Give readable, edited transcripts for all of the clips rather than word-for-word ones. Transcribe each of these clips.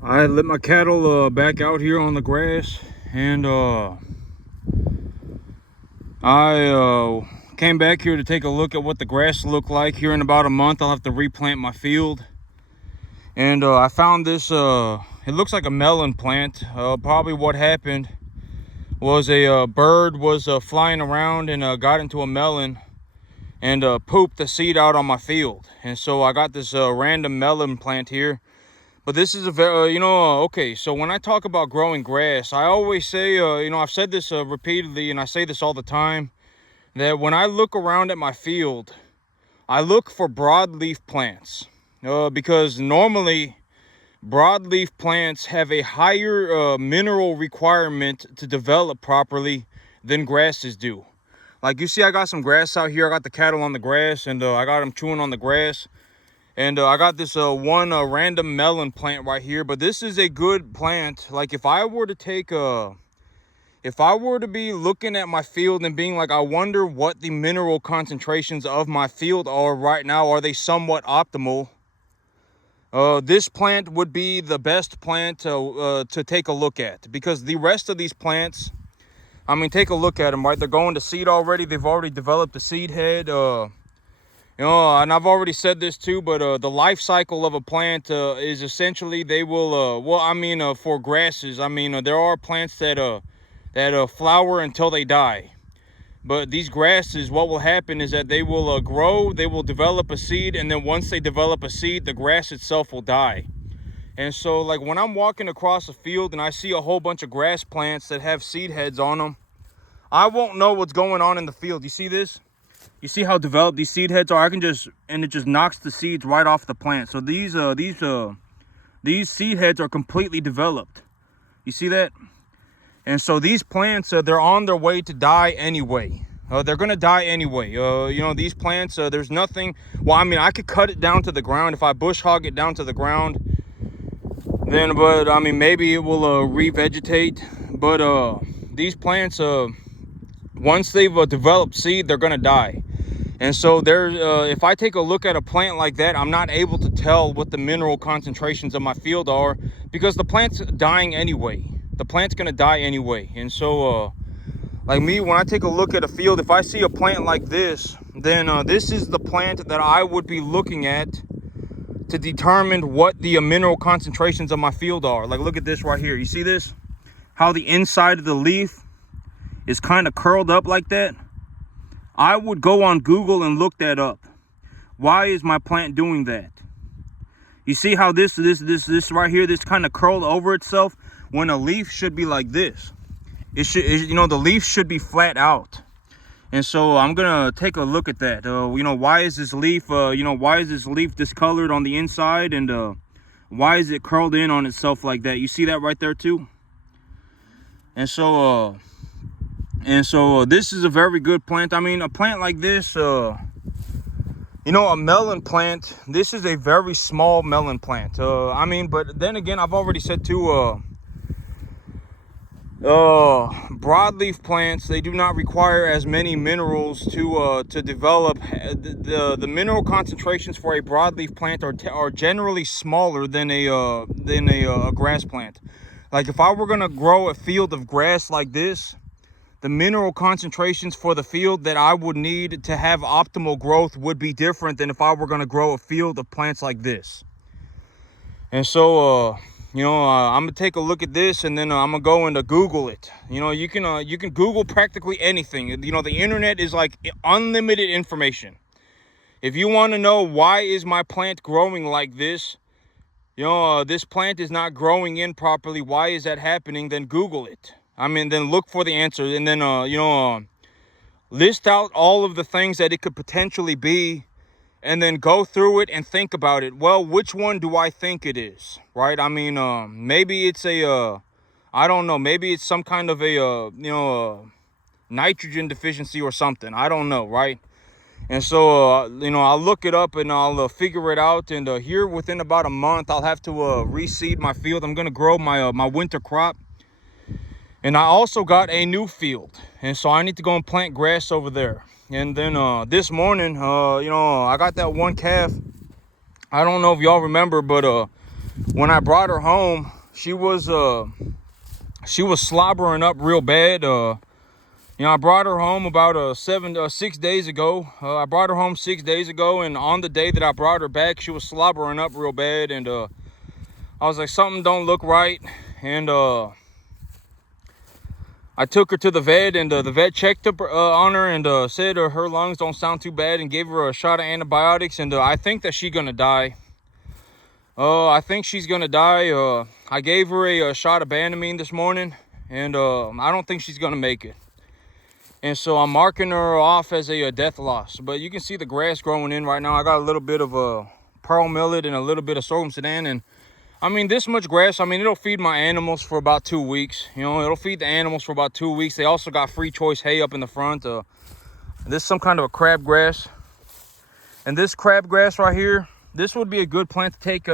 I let my cattle back out here on the grass, and I came back here to take a look at what the grass looked like. Here in about a month, I'll have to replant my field. And I found this, it looks like a melon plant. Probably what happened was a bird was flying around and got into a melon and pooped the seed out on my field. And so I got this random melon plant here. But this is a very, okay, so when I talk about growing grass, I always say, I've said this repeatedly, and I say this all the time, that when I look around at my field, I look for broadleaf plants. Because normally, broadleaf plants have a higher mineral requirement to develop properly than grasses do. Like you see, I got some grass out here. I got the cattle on the grass, and I got them chewing on the grass. And I got this one random melon plant right here, but this is a good plant. Like if I were to be looking at my field and being like, I wonder what the mineral concentrations of my field are right now. Are they somewhat optimal? This plant would be the best plant to take a look at, because the rest of these plants, I mean, take a look at them, right? They're going to seed already. They've already developed a seed head. And I've already said this too, but the life cycle of a plant is essentially they will, for grasses, there are plants that flower until they die. But these grasses, what will happen is that they will grow, they will develop a seed, and then once they develop a seed, the grass itself will die. And so, like, when I'm walking across a field and I see a whole bunch of grass plants that have seed heads on them, I won't know what's going on in the field. You see this? You see how developed these seed heads are? It just knocks the seeds right off the plant. So these seed heads are completely developed. You see that? And so these plants, they're on their way to die anyway. They're gonna die anyway. These plants, there's nothing. Well, I mean, I could cut it down to the ground. If I bush hog it down to the ground, then, but I mean, maybe it will revegetate. But these plants, once they've developed seed, they're gonna die. And so if I take a look at a plant like that, I'm not able to tell what the mineral concentrations of my field are, because the plant's dying anyway. The plant's gonna die anyway. And so, like me, when I take a look at a field, if I see a plant like this, then this is the plant that I would be looking at to determine what the mineral concentrations of my field are. Like, look at this right here. You see this? How the inside of the leaf is kind of curled up like that? I would go on Google and look that up. Why is my plant doing that? You see how this right here, this kind of curled over itself, when a leaf should be like this. The leaf should be flat out. And so I'm gonna take a look at that. Why is this leaf? Why is this leaf discolored on the inside, and why is it curled in on itself like that? You see that right there too. And so this is a very good plant. I mean, a plant like this, a melon plant, this is a very small melon plant. But then again, I've already said too, broadleaf plants, they do not require as many minerals to develop. The mineral concentrations for a broadleaf plant are generally smaller than a grass plant. Like if I were gonna grow a field of grass like this, the mineral concentrations for the field that I would need to have optimal growth would be different than if I were going to grow a field of plants like this. And so, I'm going to take a look at this, and then I'm going to go and Google it. You can Google practically anything. The internet is like unlimited information. If you want to know why is my plant growing like this, this plant is not growing in properly, why is that happening, then Google it. Then look for the answer, and then, list out all of the things that it could potentially be, and then go through it and think about it. Well, which one do I think it is, right? Maybe it's I don't know, maybe it's some kind of a nitrogen deficiency or something. I don't know, right? And so, I'll look it up and I'll figure it out. And here within about a month, I'll have to reseed my field. I'm going to grow my winter crop. And I also got a new field, and so I need to go and plant grass over there. And then this morning, I got that one calf. I don't know if y'all remember, but when I brought her home, she was slobbering up real bad. You know, I brought her home about 6 days ago. I brought her home 6 days ago, and on the day that I brought her back, she was slobbering up real bad, and I was like, something don't look right. And I took her to the vet, and the vet checked up on her and said her lungs don't sound too bad, and gave her a shot of antibiotics, and I think that she's gonna die. I think she's gonna die. I gave her a shot of Banamine this morning, and I don't think she's gonna make it. And so I'm marking her off as a death loss. But you can see the grass growing in right now. I got a little bit of pearl millet and a little bit of sorghum sudan. And I mean, this much grass, I mean, it'll feed my animals for about 2 weeks. You know, it'll feed the animals for about 2 weeks. They also got free choice hay up in the front. This is some kind of a crabgrass. And this crabgrass right here, this would be a good plant to take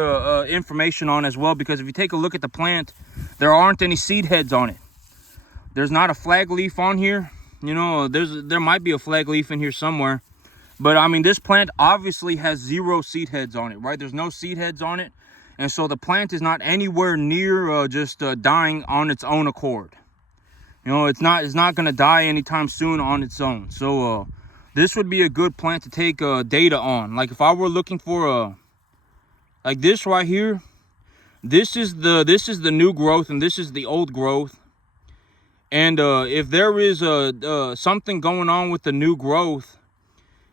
information on as well. Because if you take a look at the plant, there aren't any seed heads on it. There's not a flag leaf on here. You know, there might be a flag leaf in here somewhere. But, I mean, this plant obviously has 0 seed heads on it, right? There's no seed heads on it. And so the plant is not anywhere near just dying on its own accord. You know, it's not going to die anytime soon on its own. So, this would be a good plant to take data on. Like, if I were looking for like this right here, this is the new growth and this is the old growth. And if there is something going on with the new growth,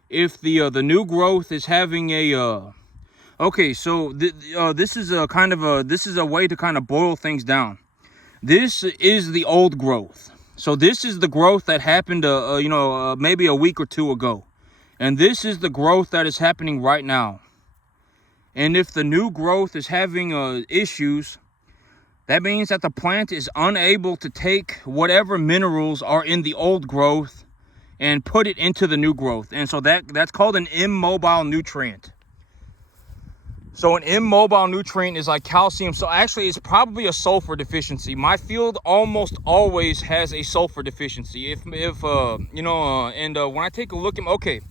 if the new growth is having a okay, so this is a kind of this is a way to kind of boil things down. This is the old growth. So this is the growth that happened you know, maybe a week or 2 ago, and this is the growth that is happening right now. And if the new growth is having issues, that means that the plant is unable to take whatever minerals are in the old growth and put it into the new growth. And so that's called an immobile nutrient. So an immobile nutrient is like calcium. So actually it's probably a sulfur deficiency. My field almost always has a sulfur deficiency. If you know, and when I take a look at, okay,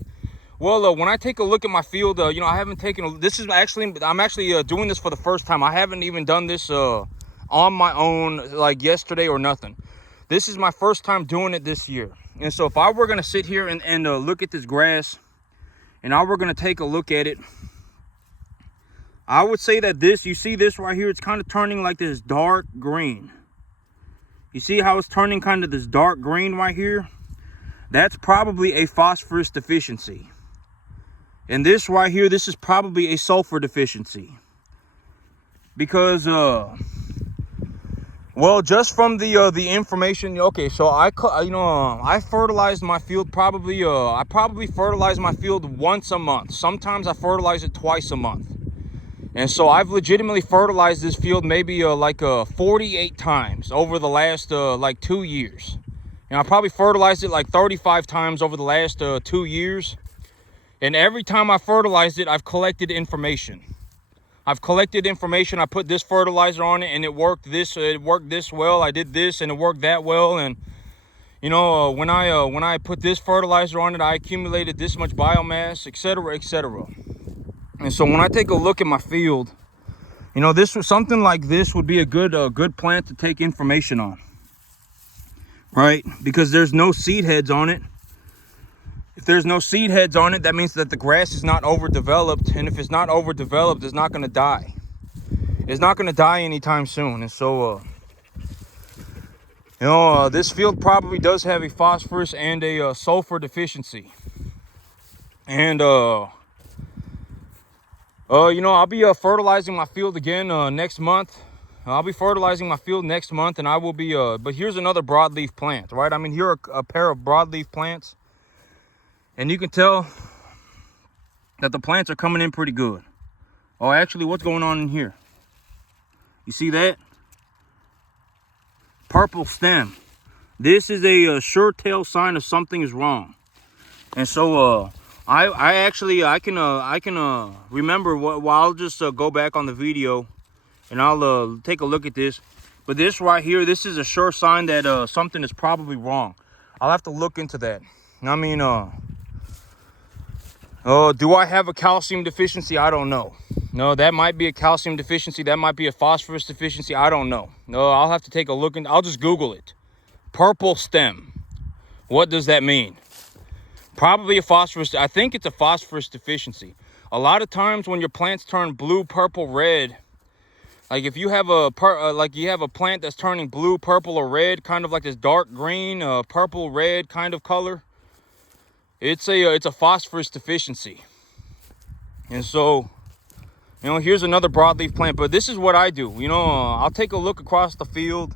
well, when I take a look at my field, you know, I haven't taken, this is actually, I'm actually doing this for the first time. I haven't even done this on my own, like yesterday or nothing. This is my first time doing it this year. And so if I were going to sit here and look at this grass, and I were going to take a look at it, I would say that this, you see this right here, it's kind of turning like this dark green. You see how it's turning kind of this dark green right here? That's probably a phosphorus deficiency. And this right here, this is probably a sulfur deficiency. Because well, just from the information, okay, so I fertilized my field probably, I probably fertilize my field once a month. Sometimes I fertilize it twice a month. And so I've legitimately fertilized this field maybe like 48 times over the last like 2 years. And I probably fertilized it like 35 times over the last 2 years. And every time I fertilized it, I've collected information. I've collected information. I put this fertilizer on it and it worked this well. I did this and it worked that well. And you know, when I put this fertilizer on it, I accumulated this much biomass, etc., etc. And so when I take a look at my field, you know, this was something like this would be a good plant to take information on, right? Because there's no seed heads on it. If there's no seed heads on it, that means that the grass is not overdeveloped. And if it's not overdeveloped, it's not going to die. It's not going to die anytime soon. And so, you know, this field probably does have a phosphorus and a sulfur deficiency. And, you know, I'll be fertilizing my field again next month. I'll be fertilizing my field next month, and I will be, but here's another broadleaf plant, right? I mean, here are a pair of broadleaf plants. And you can tell that the plants are coming in pretty good. Oh, actually, what's going on in here? You see that? Purple stem. This is a sure tell sign of something is wrong. And so, I can remember well, I'll just go back on the video and I'll take a look at this. But this right here, this is a sure sign that something is probably wrong. I'll have to look into that. I mean, do I have a calcium deficiency? I don't know. No, that might be a calcium deficiency. That might be a phosphorus deficiency. I don't know. No, I'll have to take a look and I'll just Google it. Purple stem. What does that mean? Probably a phosphorus. I think it's a phosphorus deficiency. A lot of times when your plants turn blue, purple, red, like if you have a plant that's turning blue, purple, or red, kind of like this dark green, purple, red kind of color, it's a phosphorus deficiency. And so, here's another broadleaf plant. But this is what I do. I'll take a look across the field,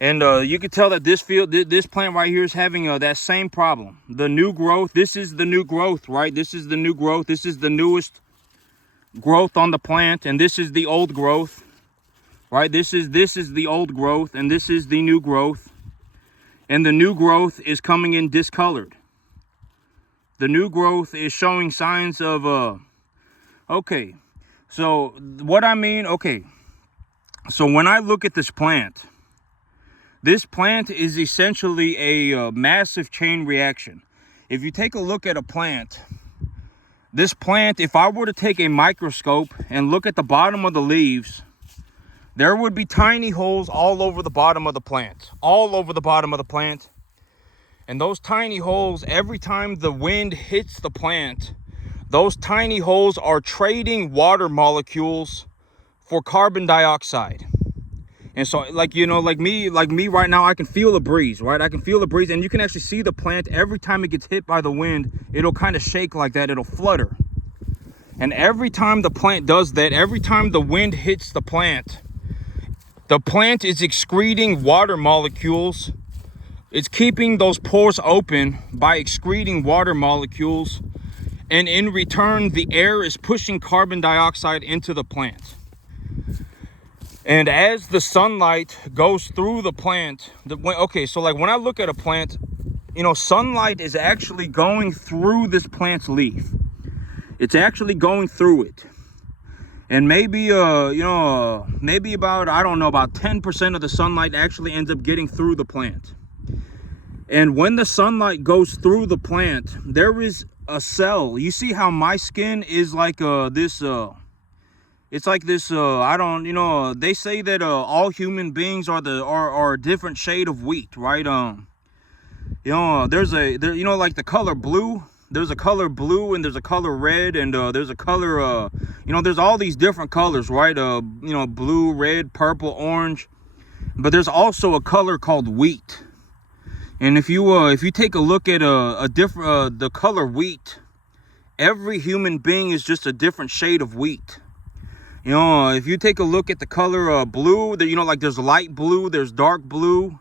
and you can tell that this plant right here is having that same problem. The new growth. This is the new growth, right? This is the new growth. This is the newest growth on the plant, and this is the old growth, right? This is the old growth, and this is the new growth, and the new growth is coming in discolored. The new growth is showing signs of okay. So what I mean, okay. So when I look at this plant is essentially a massive chain reaction. If you take a look at a plant, this plant, if I were to take a microscope and look at the bottom of the leaves, there would be tiny holes all over the bottom of the plant. All over the bottom of the plant. And those tiny holes, every time the wind hits the plant, those tiny holes are trading water molecules for carbon dioxide. And so, like me right now, I can feel the breeze, right? I can feel the breeze, and you can actually see the plant. Every time it gets hit by the wind, it'll kind of shake like that. It'll flutter. And every time the plant does that, every time the wind hits the plant is excreting water molecules. It's keeping those pores open by excreting water molecules. And in return, the air is pushing carbon dioxide into the plant. And as the sunlight goes through the plant, so like when I look at a plant, sunlight is actually going through this plant's leaf. It's actually going through it. And maybe, maybe about 10% of the sunlight actually ends up getting through the plant. And when the sunlight goes through the plant, there is a cell. You see how my skin is like this, it's like this, they say that all human beings are a different shade of wheat, right? There's like the color blue. There's a color blue, and there's a color red, and there's a color, there's all these different colors, right? Blue, red, purple, orange. But there's also a color called wheat. And if you take a look at the color wheat, every human being is just a different shade of wheat. If you take a look at the color blue, like there's light blue, there's dark blue,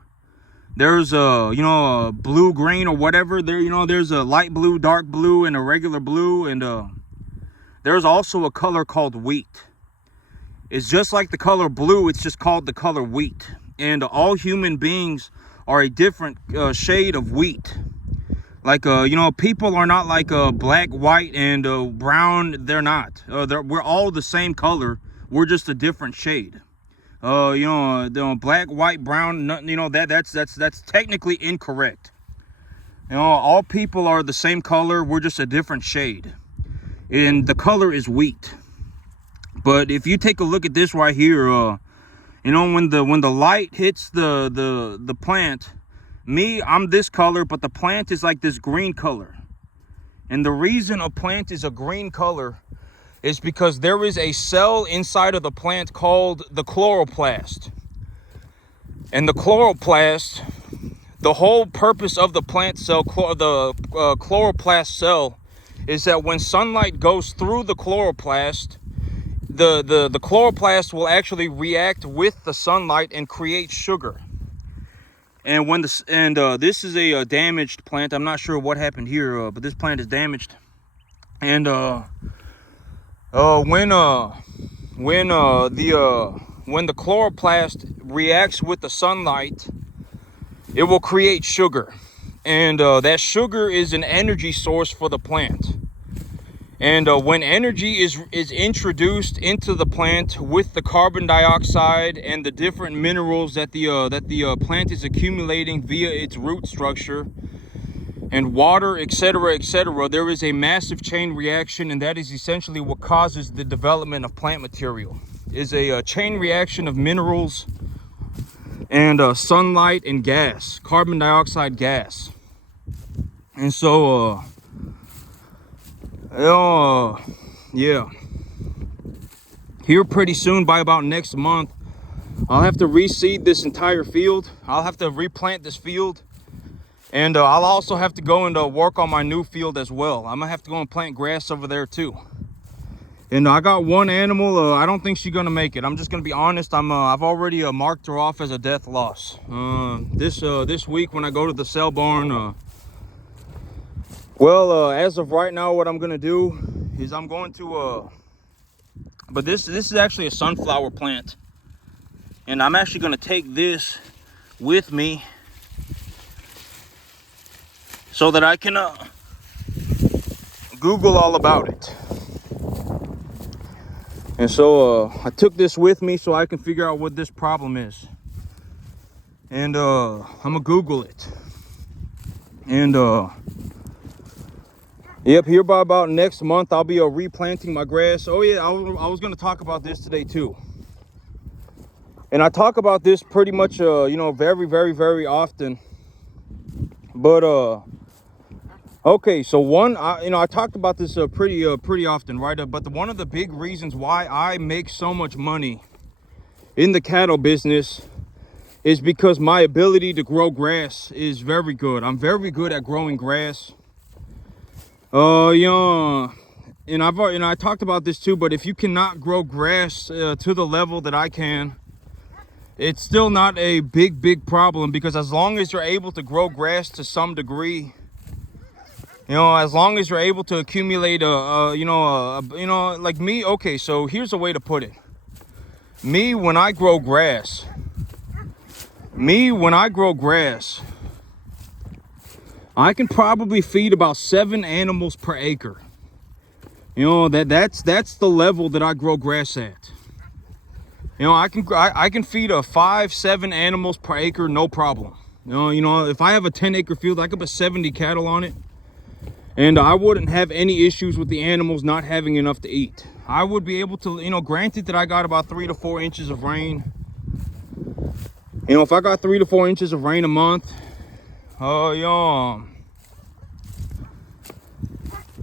there's blue green or whatever. There's a light blue, dark blue, and a regular blue, and there's also a color called wheat. It's just like the color blue, it's just called the color wheat. And all human beings are a different shade of wheat. Like people are not like black, white, and brown. They're not. We're all the same color. We're just a different shade. Black, white, brown. That's technically incorrect. All people are the same color. We're just a different shade, and the color is wheat. But if you take a look at this right here, when the light hits the plant, I'm this color, but the plant is like this green color. And the reason a plant is a green color is because there is a cell inside of the plant called the chloroplast. And the chloroplast, the whole purpose of the plant cell, the chloroplast cell, is that when sunlight goes through the chloroplast, the chloroplast will actually react with the sunlight and create sugar. And this is a damaged plant. I'm not sure what happened here, but this plant is damaged. And when the chloroplast reacts with the sunlight, it will create sugar, and that sugar is an energy source for the plant. And when energy is introduced into the plant with the carbon dioxide and the different minerals that the plant is accumulating via its root structure, and water, etc., etc., there is a massive chain reaction, and that is essentially what causes the development of plant material. Is a chain reaction of minerals and sunlight and gas, carbon dioxide gas. And so yeah, here pretty soon, by about next month, I'll have to reseed this entire field. I'll have to replant this field. And I'll also have to go and work on my new field as well. I'm gonna have to go and plant grass over there too. And I got one animal. I don't think she's gonna make it. I'm just gonna be honest. I've already marked her off as a death loss. This week when I go to the sale barn. As of right now, what I'm gonna do is I'm going to. But this is actually a sunflower plant, and I'm actually gonna take this with me, so that I can Google all about it. And so I took this with me so I can figure out what this problem is. And I'm gonna Google it. And yep, here by about next month, I'll be replanting my grass. Oh yeah, I was gonna talk about this today too. And I talk about this pretty much, very, very, very often. But okay, so I talked about this pretty often, right? But one of the big reasons why I make so much money in the cattle business is because my ability to grow grass is very good. I'm very good at growing grass. And I talked about this too. But if you cannot grow grass to the level that I can, it's still not a big problem, because as long as you're able to grow grass to some degree. As long as you're able to accumulate like me. Okay, so here's a way to put it. Me, when I grow grass, I can probably feed about 7 animals per acre. That's the level that I grow grass at. I can feed 5-7 animals per acre, no problem. If I have a 10-acre field, I could put 70 cattle on it. And I wouldn't have any issues with the animals not having enough to eat. I would be able to, granted that I got about 3 to 4 inches of rain. If I got 3 to 4 inches of rain a month,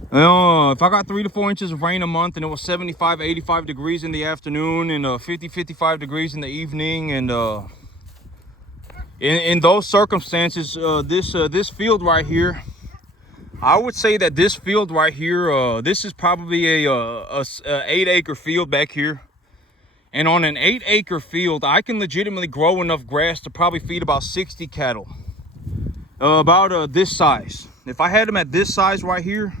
if I got 3 to 4 inches of rain a month, and it was 75, 85 degrees in the afternoon and 50, 55 degrees in the evening, and in those circumstances, this field right here, I would say that this field right here, this is probably a 8-acre field back here. And on an 8-acre field, I can legitimately grow enough grass to probably feed about 60 cattle. About this size. If I had them at this size right here,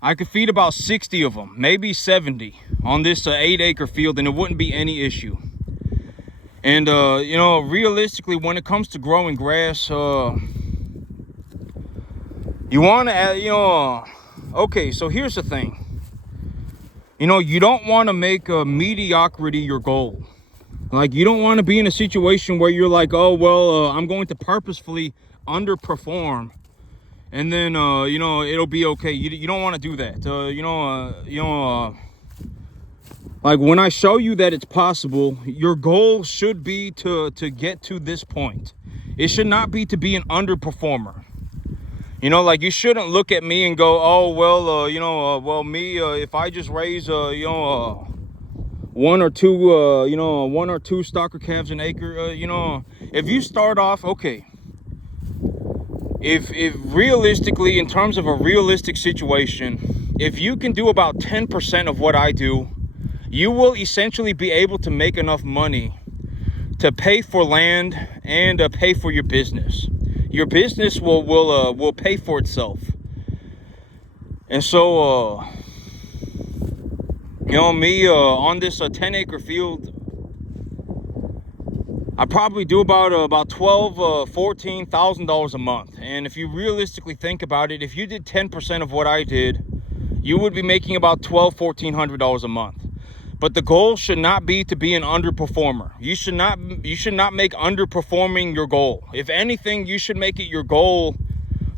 I could feed about 60 of them, maybe 70 on this 8-acre field, and it wouldn't be any issue. And, realistically, when it comes to growing grass, you want to, okay, so here's the thing. You don't want to make mediocrity your goal. Like, you don't want to be in a situation where you're like, oh, well, I'm going to purposefully underperform. And then, it'll be okay. You don't want to do that. Like, when I show you that it's possible, your goal should be to get to this point. It should not be to be an underperformer. Like, you shouldn't look at me and go, oh, well, if I just raise, 1 or 2, 1 or 2 stocker calves an acre, if you start off, okay. If realistically, in terms of a realistic situation, if you can do about 10% of what I do, you will essentially be able to make enough money to pay for land and pay for your business. Your business will pay for itself. And so, me on this 10-acre field, I probably do about $12,000-$14,000 a month. And if you realistically think about it, if you did 10% of what I did, you would be making about $1,200-$1,400 a month. But the goal should not be to be an underperformer. You should not make underperforming your goal. If anything, you should make it your goal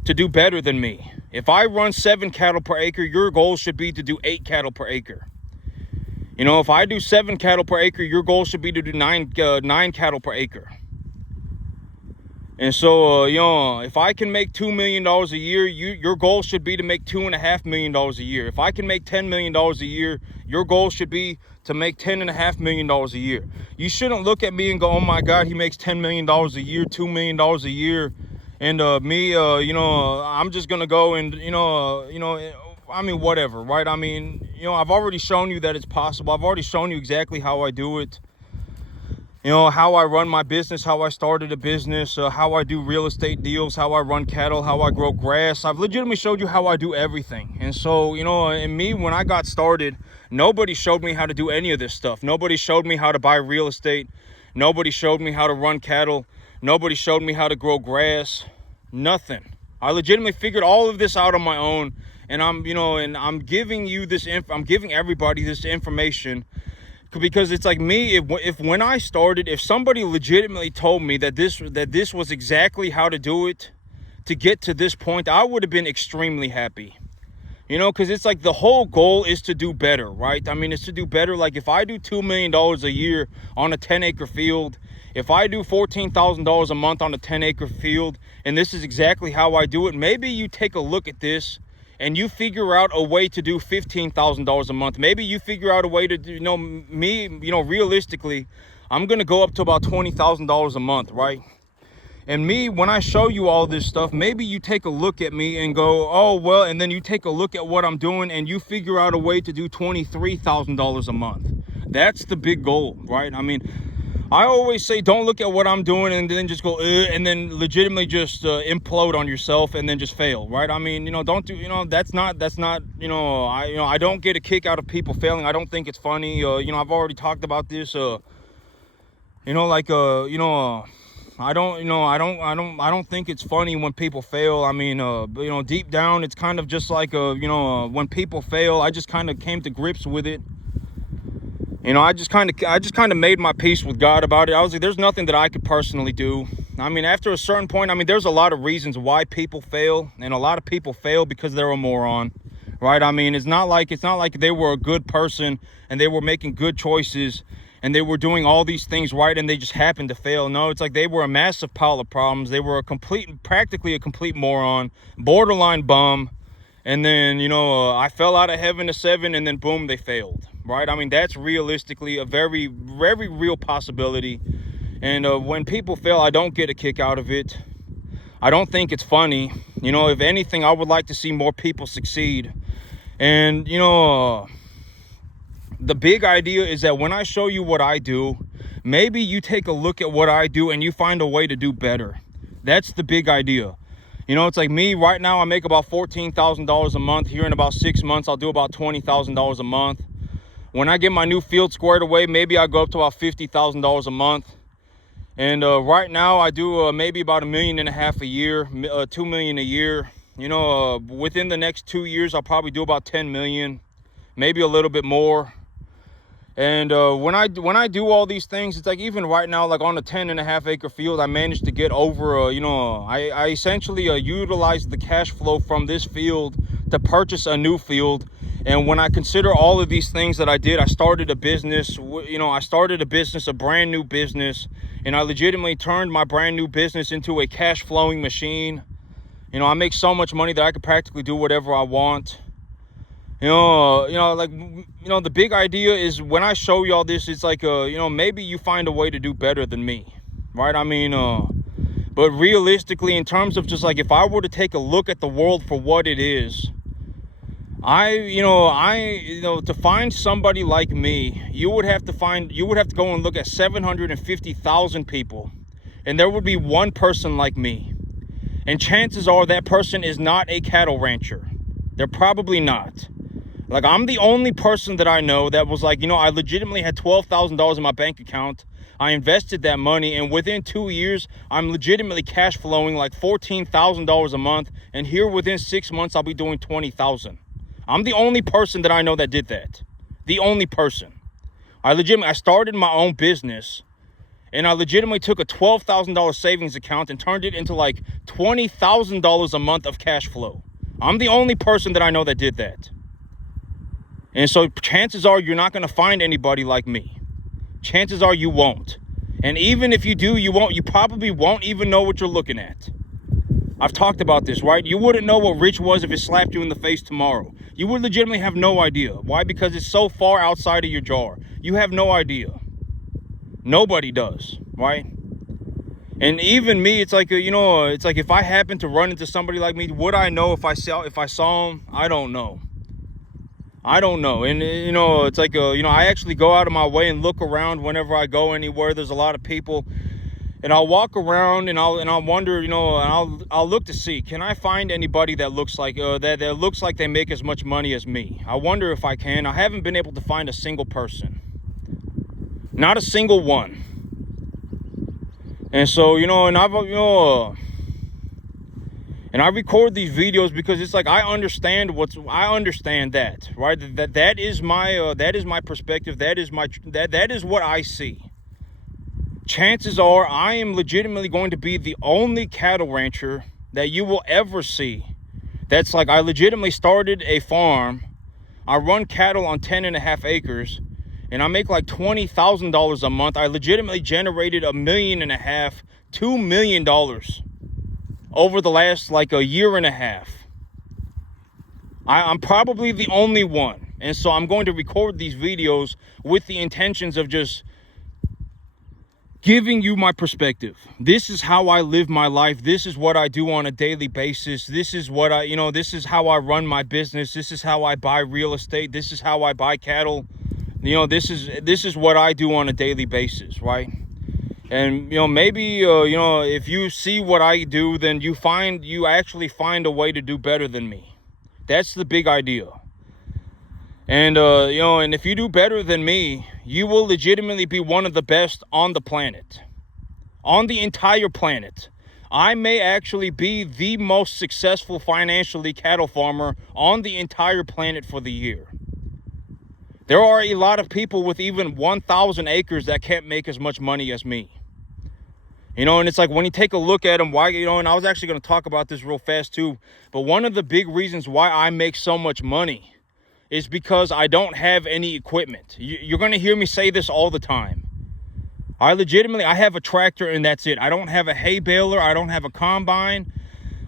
to do better than me. If I run 7 cattle per acre, your goal should be to do 8 cattle per acre. You know, if I do 7 cattle per acre, your goal should be to do 9 cattle per acre. And so, you know, if I can make $2 million a year, your goal should be to make $2.5 million a year. If I can make $10 million a year, your goal should be to make $10.5 million a year. You shouldn't look at me and go, oh my God, he makes $10 million a year, $2 million a year. And me, you know, I'm just going to go and, I mean, whatever, right? I mean, you know, I've already shown you that it's possible. I've already shown you exactly how I do it. You know, how I run my business, how I started a business, how I do real estate deals, how I run cattle, how I grow grass. I've legitimately showed you how I do everything. And so, you know, and me, when I got started, nobody showed me how to do any of this stuff. Nobody showed me how to buy real estate. Nobody showed me how to run cattle. Nobody showed me how to grow grass. Nothing. I legitimately figured all of this out on my own. And I'm giving you this, I'm giving everybody this information. Because it's like me, if when I started, if somebody legitimately told me that this was exactly how to do it to get to this point, I would have been extremely happy. You know, because it's like the whole goal is to do better, right? I mean, it's to do better. Like if I do $2 million a year on a 10-acre field, if I do $14,000 a month on a 10-acre field, and this is exactly how I do it, maybe you take a look at this and you figure out a way to do $15,000 a month. Maybe you figure out a way to do, you know, me, you know, realistically, I'm going to go up to about $20,000 a month, right? And me, when I show you all this stuff, maybe you take a look at me and go, oh, well, and then you take a look at what I'm doing and you figure out a way to do $23,000 a month. That's the big goal, right? I mean, I always say, don't look at what I'm doing and then just go, and then legitimately just implode on yourself and then just fail, right? I mean, you know, don't do, you know, that's not, you know, I don't get a kick out of people failing. I don't think it's funny. You know, I've already talked about this, you know, like, you know, I don't think it's funny when people fail. I mean, you know, deep down, it's kind of just like, you know, when people fail, I just kind of came to grips with it. You know, I just kind of made my peace with God about it. I was like, there's nothing that I could personally do. I mean, after a certain point, I mean, there's a lot of reasons why people fail, and a lot of people fail because they're a moron, right? I mean, it's not like they were a good person and they were making good choices and they were doing all these things right and they just happened to fail. No, it's like they were a massive pile of problems. They were practically a complete moron, borderline bum. And then, you know, I fell out of heaven to 7 and then boom, they failed, right? I mean, that's realistically a very, very real possibility. And when people fail, I don't get a kick out of it. I don't think it's funny. You know, if anything, I would like to see more people succeed. And, you know, the big idea is that when I show you what I do, maybe you take a look at what I do and you find a way to do better. That's the big idea. You know, it's like me right now, I make about $14,000 a month. Here in about 6 months, I'll do about $20,000 a month. When I get my new field squared away, maybe I'll go up to about $50,000 a month. And right now I do maybe about $1.5 million a year, $2 million a year. You know, within the next 2 years, I'll probably do about 10 million, maybe a little bit more. And when I do all these things, it's like even right now, like on a 10.5 acre field, I managed to get over, you know, I essentially utilized the cash flow from this field to purchase a new field. And when I consider all of these things that I did, I started a business, you know, a brand new business, and I legitimately turned my brand new business into a cash flowing machine. You know, I make so much money that I could practically do whatever I want. You know, like, you know, the big idea is when I show you all this, it's like, you know, maybe you find a way to do better than me, right? I mean, but realistically, in terms of just like, if I were to take a look at the world for what it is, you know, to find somebody like me, you would have to go and look at 750,000 people, and there would be one person like me. And chances are that person is not a cattle rancher. They're probably not. Like, I'm the only person that I know that was like, you know, I legitimately had $12,000 in my bank account. I invested that money, and within 2 years, I'm legitimately cash flowing like $14,000 a month. And here within 6 months, I'll be doing $20,000. I'm the only person that I know that did that. The only person. I started my own business, And I legitimately took a $12,000 savings account and turned it into like $20,000 a month of cash flow. I'm the only person that I know that did that. And so chances are you're not going to find anybody like me. Chances are you won't. And even if you do, you probably won't even know what you're looking at. I've talked about this, right? You wouldn't know what rich was if it slapped you in the face tomorrow. You would legitimately have no idea. Why? Because it's so far outside of your jar. You have no idea. Nobody does, right? And even me, it's like, it's like if I happen to run into somebody like me, would I know if I saw him? I don't know. And it's like, I actually go out of my way and look around whenever I go anywhere. There's a lot of people, and I'll walk around and I'll wonder, and I'll look to see, can I find anybody that looks like that looks like they make as much money as me? I wonder if I can. I haven't been able to find a single person. Not a single one. And so, and I record these videos because it's like I understand that, right? That is my perspective. That is what I see. Chances are I am legitimately going to be the only cattle rancher that you will ever see. That's like, I legitimately started a farm. I run cattle on 10.5 acres. And I make like $20,000 a month. I legitimately generated $1.5 million, $2 million over the last like a year and a half. I'm probably the only one. And so I'm going to record these videos with the intentions of just giving you my perspective. This is how I live my life. This is what I do on a daily basis. This is what this is how I run my business. This is how I buy real estate. This is how I buy cattle. This is what I do on a daily basis, right? And maybe if you see what I do, then you actually find a way to do better than me. That's the big idea. And and if you do better than me, you will legitimately be one of the best on the planet, on the entire planet. I may actually be the most successful financially cattle farmer on the entire planet for the year. There are a lot of people with even 1,000 acres that can't make as much money as me. And it's like when you take a look at them, why, and I was actually going to talk about this real fast too, but one of the big reasons why I make so much money is because I don't have any equipment. You're going to hear me say this all the time. I have a tractor and that's it. I don't have a hay baler. I don't have a combine.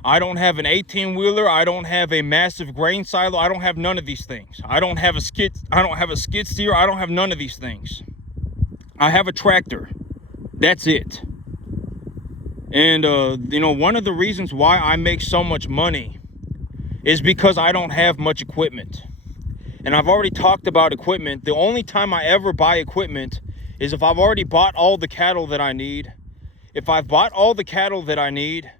I don't have an 18-wheeler. I don't have a massive grain silo. I don't have none of these things. I don't have a skid steer. I don't have none of these things. I have a tractor. That's it. And one of the reasons why I make so much money is because I don't have much equipment. And I've already talked about equipment. The only time I ever buy equipment is if I've already bought all the cattle that I need. If I've bought all the cattle that I need,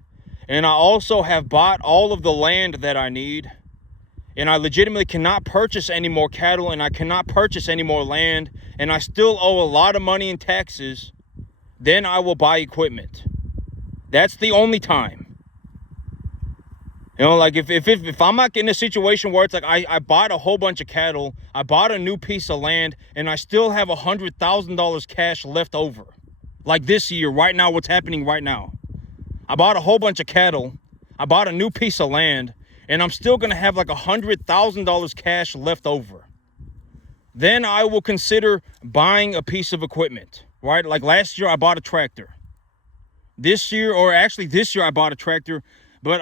and I also have bought all of the land that I need, and I legitimately cannot purchase any more cattle, and I cannot purchase any more land, and I still owe a lot of money in taxes, then I will buy equipment. That's the only time. Like if I'm not in a situation where it's like I bought a whole bunch of cattle, I bought a new piece of land, and I still have $100,000 cash left over. Like this year, right now, what's happening right now. I bought a whole bunch of cattle, I bought a new piece of land, and I'm still going to have like $100,000 cash left over. Then I will consider buying a piece of equipment, right? Like last year, I bought a tractor. This year I bought a tractor, but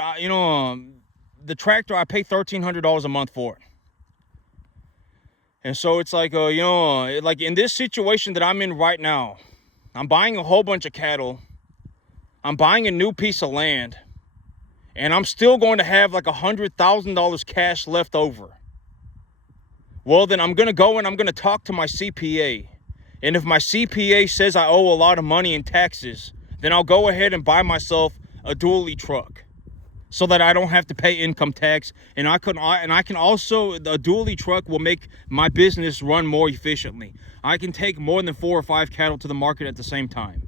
the tractor, I pay $1,300 a month for it. And so it's like, like in this situation that I'm in right now, I'm buying a whole bunch of cattle. I'm buying a new piece of land, and I'm still going to have like $100,000 cash left over. Well, then I'm going to go and I'm going to talk to my CPA. And if my CPA says I owe a lot of money in taxes, then I'll go ahead and buy myself a dually truck so that I don't have to pay income tax. And I can also, the dually truck will make my business run more efficiently. I can take more than 4 or 5 cattle to the market at the same time,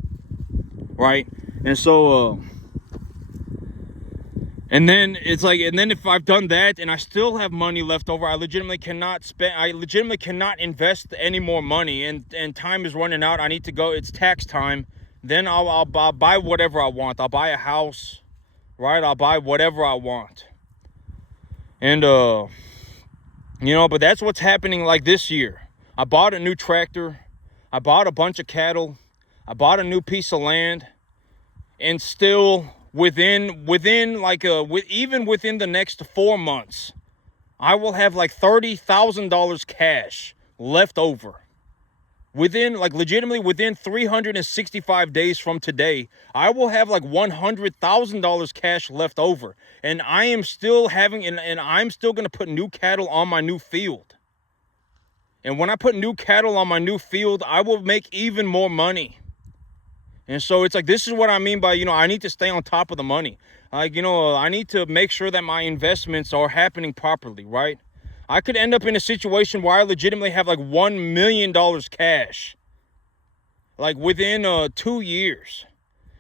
right? And so, and then if I've done that and I still have money left over, I legitimately cannot invest any more money, and time is running out. I need to go. It's tax time. Then I'll buy whatever I want. I'll buy a house, right? I'll buy whatever I want. And, but that's what's happening like this year. I bought a new tractor. I bought a bunch of cattle. I bought a new piece of land. And still even within the next 4 months, I will have like $30,000 cash left over. Legitimately within 365 days from today, I will have like $100,000 cash left over. And I'm still going to put new cattle on my new field. And when I put new cattle on my new field, I will make even more money. And so it's like, this is what I mean by, I need to stay on top of the money. I need to make sure that my investments are happening properly, right? I could end up in a situation where I legitimately have like $1 million cash, like within 2 years.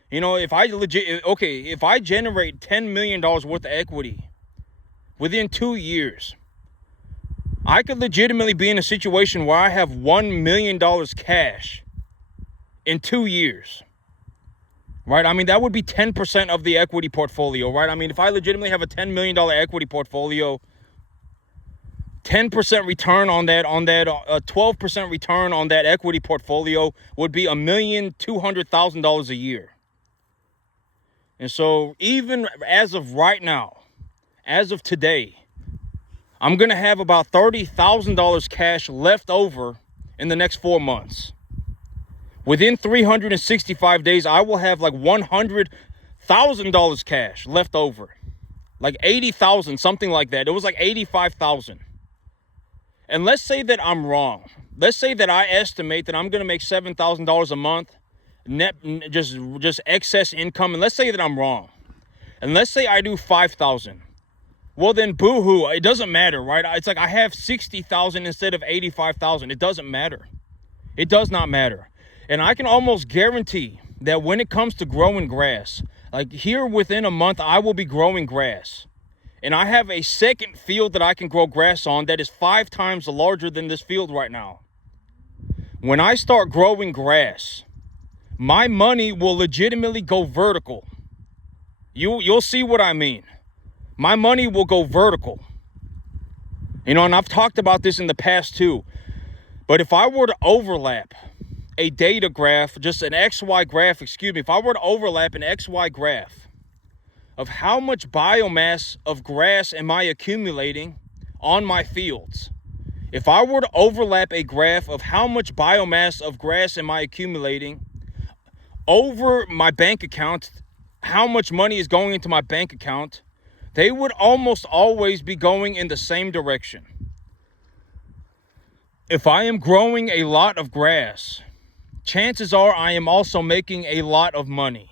If I generate $10 million worth of equity within 2 years, I could legitimately be in a situation where I have $1 million cash in 2 years. Right? I mean, that would be 10% of the equity portfolio, right? I mean, if I legitimately have a $10 million equity portfolio, 10% return on that, 12% return on that equity portfolio would be $1,200,000 a year. And so even as of right now, as of today, I'm going to have about $30,000 cash left over in the next 4 months. Within 365 days, I will have like $100,000 cash left over. Like 80,000, something like that. It was like 85,000. And let's say that I'm wrong. Let's say that I estimate that I'm going to make $7,000 a month net, just excess income. And let's say that I'm wrong. And let's say I do 5,000. Well, then boo-hoo, it doesn't matter, right? It's like I have 60,000 instead of 85,000. It doesn't matter. It does not matter. And I can almost guarantee that when it comes to growing grass, like here within a month, I will be growing grass. And I have a second field that I can grow grass on that is 5 times larger than this field right now. When I start growing grass, my money will legitimately go vertical. You'll see what I mean. My money will go vertical. And I've talked about this in the past too. But if I were to overlap a data graph, just an XY graph, if I were to overlap an XY graph of how much biomass of grass am I accumulating on my fields, if I were to overlap a graph of how much biomass of grass am I accumulating over my bank account, how much money is going into my bank account, they would almost always be going in the same direction. If I am growing a lot of grass, chances are I am also making a lot of money.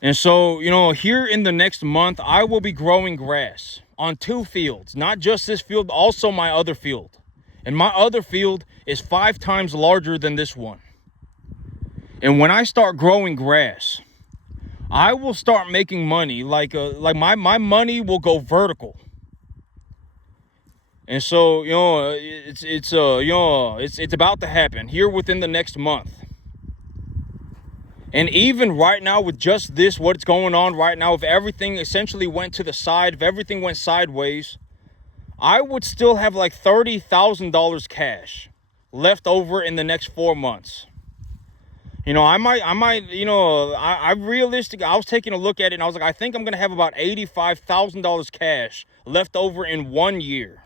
And so, here in the next month, I will be growing grass on 2 fields, not just this field, also my other field. And my other field is 5 times larger than this one. And when I start growing grass, I will start making money. Like my money will go vertical. And so, it's about to happen here within the next month. And even right now with just this, what's going on right now, if everything essentially went to the side, if everything went sideways, I would still have like $30,000 cash left over in the next 4 months. I was taking a look at it and I was like, I think I'm going to have about $85,000 cash left over in 1 year.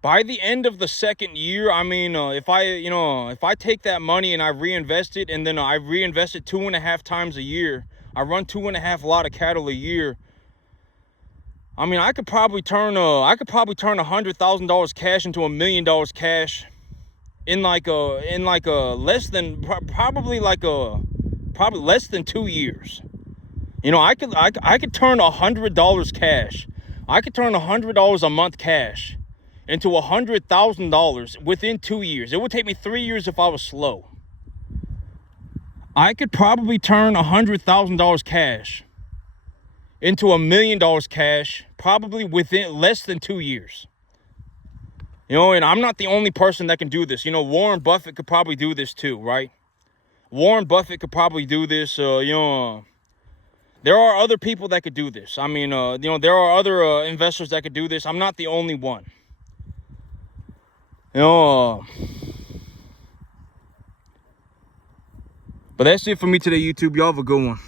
By the end of the second year, if I take that money and I reinvest it, and then I reinvest it 2.5 times a year, I run 2.5 lot of cattle a year. I could probably turn $100,000 cash into $1 million cash in probably less than 2 years. I could turn $100 cash. I could turn $100 a month cash into $100,000 within 2 years. It would take me 3 years if I was slow. I could probably turn $100,000 cash into $1 million cash probably within less than 2 years. You know, and I'm not the only person that can do this. You know, Warren Buffett could probably do this too, right? Warren Buffett could probably do this. You know, there are other people that could do this. I mean, you know, there are other investors that could do this. I'm not the only one. You know, but that's it for me today, YouTube. Y'all have a good one.